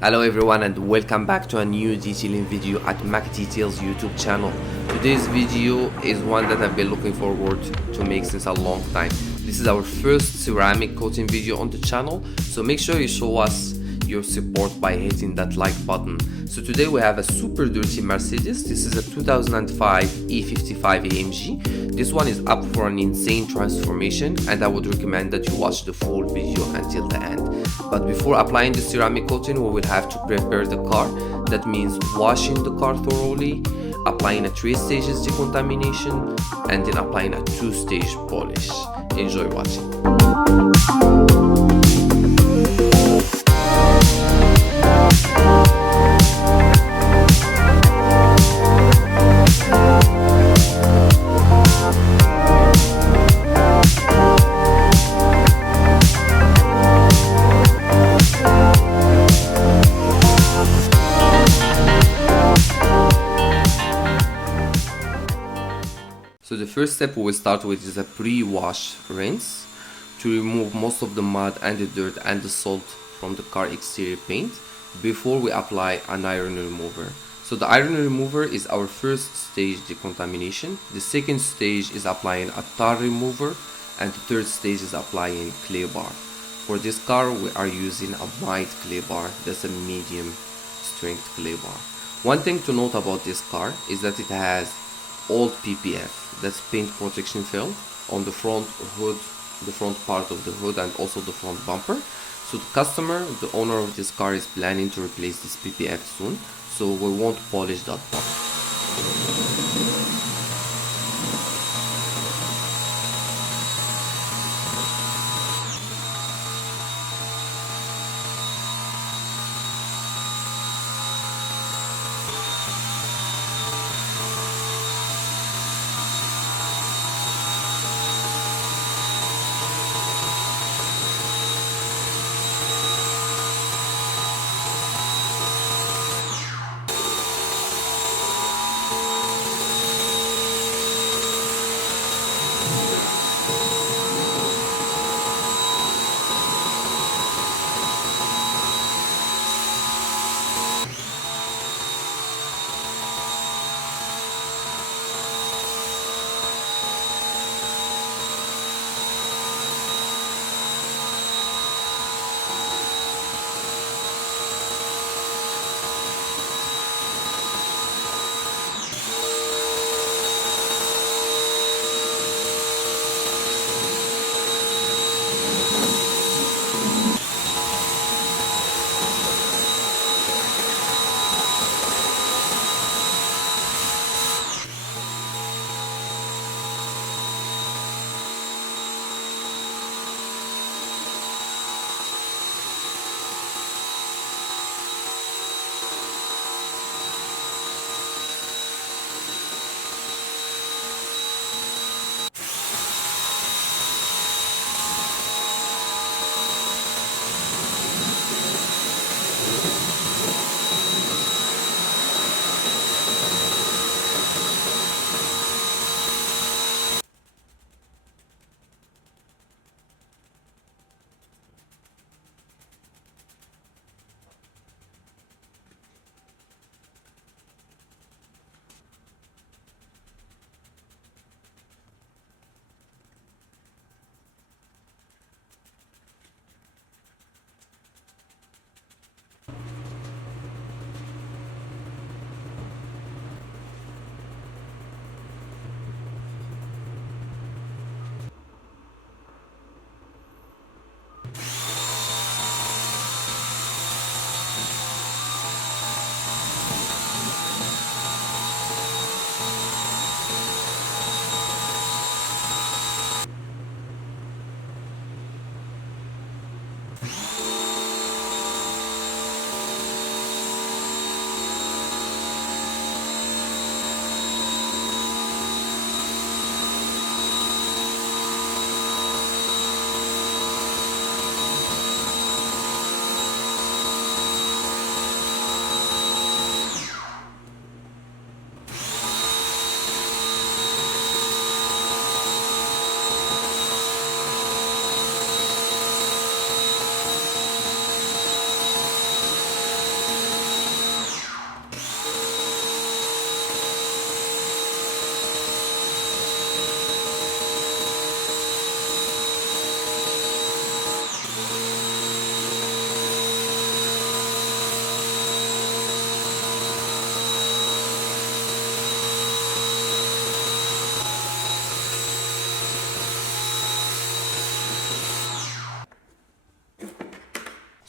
Hello everyone and welcome back to a new detailing video at Mac Details YouTube channel. Today's video is one that I've been looking forward to make since a long time. This is our first ceramic coating video on the channel, so make sure you show us your support by hitting that like button. So today we have a super dirty Mercedes. This is a 2005 E55 AMG. This one is up for an insane transformation and I would recommend that you watch the full video until the end. But before applying the ceramic coating, we will have to prepare the car. That means washing the car thoroughly, applying a 3 stages decontamination, and then applying a 2-stage polish. Enjoy watching. So the first step we will start with is a pre-wash rinse to remove most of the mud and the dirt and the salt from the car exterior paint before we apply an iron remover. So the iron remover is our first stage decontamination. The second stage is applying a tar remover, and the third stage is applying clay bar. For this car we are using a white clay bar, that's a medium strength clay bar. One thing to note about this car is that it has old PPF, that's paint protection film, on the front hood, the front part of the hood, and also the front bumper. So the customer, the owner of this car, is planning to replace this PPF soon, so we won't polish that part.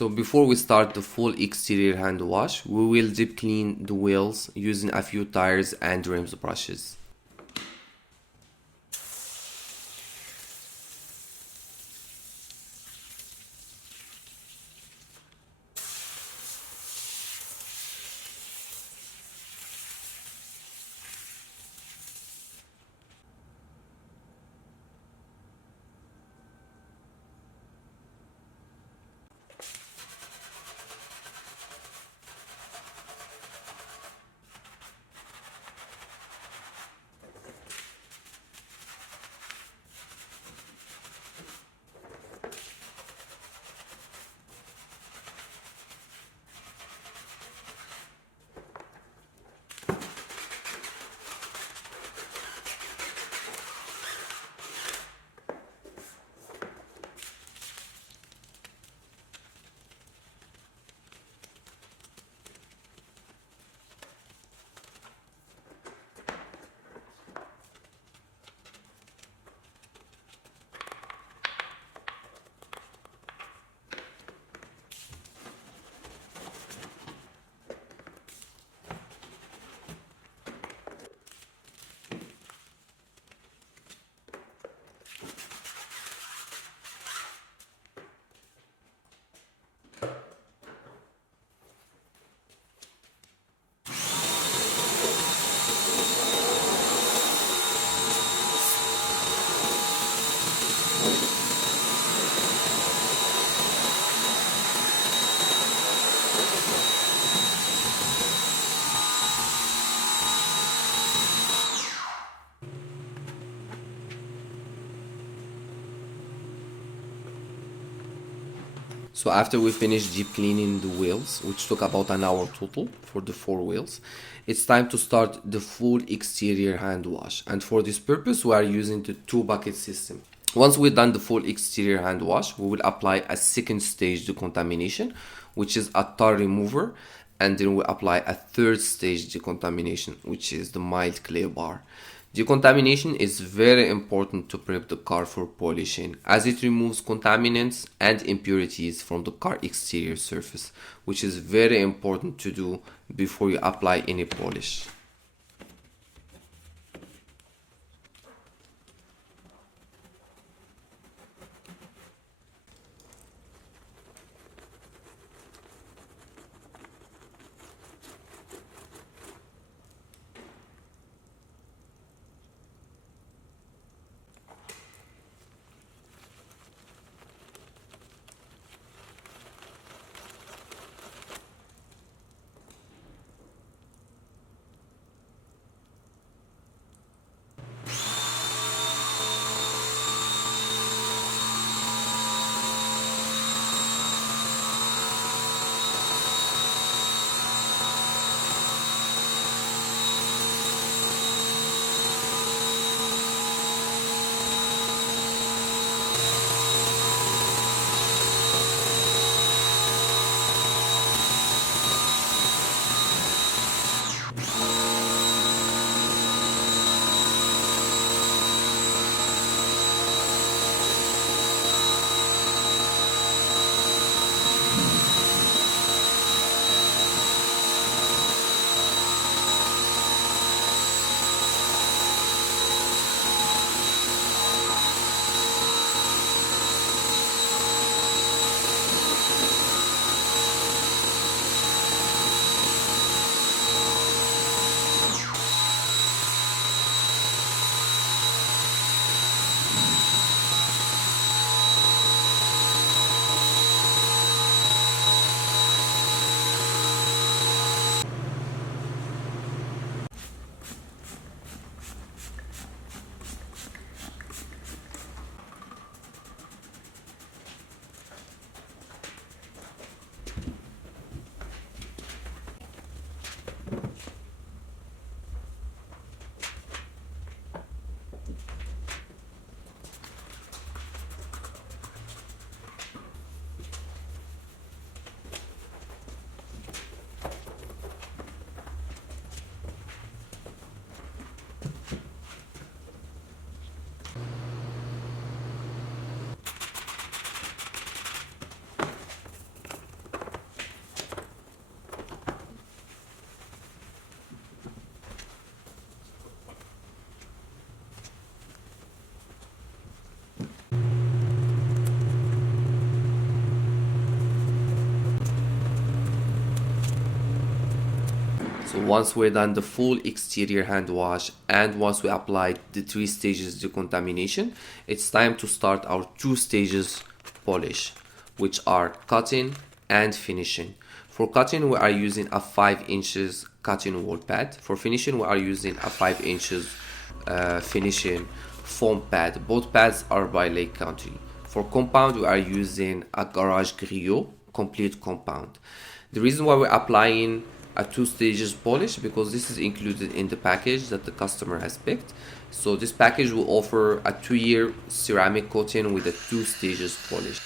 So before we start the full exterior hand wash, we will deep clean the wheels using a few tires and rims brushes. So after we finish deep cleaning the wheels, which took about an hour total for the 4 wheels, it's time to start the full exterior hand wash. And for this purpose, we are using the 2 bucket system. Once we've done the full exterior hand wash, we will apply a second stage decontamination, which is a tar remover, and then we apply a third stage decontamination, which is the mild clay bar. Decontamination is very important to prep the car for polishing, as it removes contaminants and impurities from the car exterior surface, which is very important to do before you apply any polish. So once we're done the full exterior hand wash and once we applied the 3 stages decontamination, it's time to start our 2 stages polish, which are cutting and finishing. For cutting, we are using a 5 inches cutting wall pad. For finishing, we are using a 5 inches finishing foam pad. Both pads are by Lake Country. For compound, we are using a Garage Griot complete compound. The reason why we're applying a 2 stages polish because this is included in the package that the customer has picked. So this package will offer a 2-year ceramic coating with a 2 stages polish.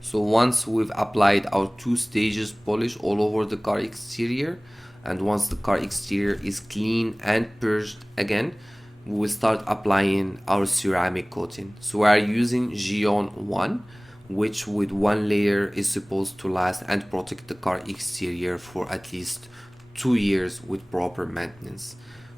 So once we've applied our 2 stages polish all over the car exterior, and once the car exterior is clean and purged again, we will start applying our ceramic coating. So we are using Gion 1, which with 1 layer is supposed to last and protect the car exterior for at least 2 years with proper maintenance.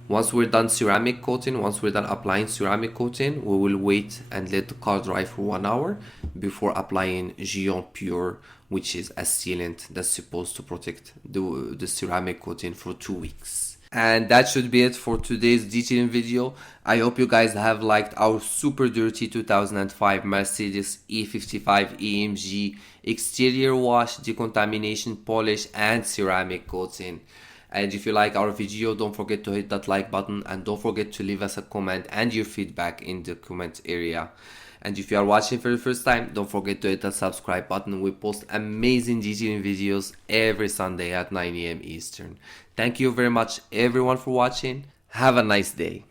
Once we're done applying ceramic coating, we will wait and let the car dry for 1 hour before applying Gion Pure, which is a sealant that's supposed to protect the ceramic coating for 2 weeks. And that should be it for today's detailing video. I hope you guys have liked our super dirty 2005 Mercedes E55 AMG exterior wash, decontamination, polish and ceramic coating. And if you like our video, don't forget to hit that like button and don't forget to leave us a comment and your feedback in the comment area. And if you are watching for the first time, don't forget to hit the subscribe button. We post amazing detailing videos every Sunday at 9 a.m. Eastern. Thank you very much everyone for watching. Have a nice day.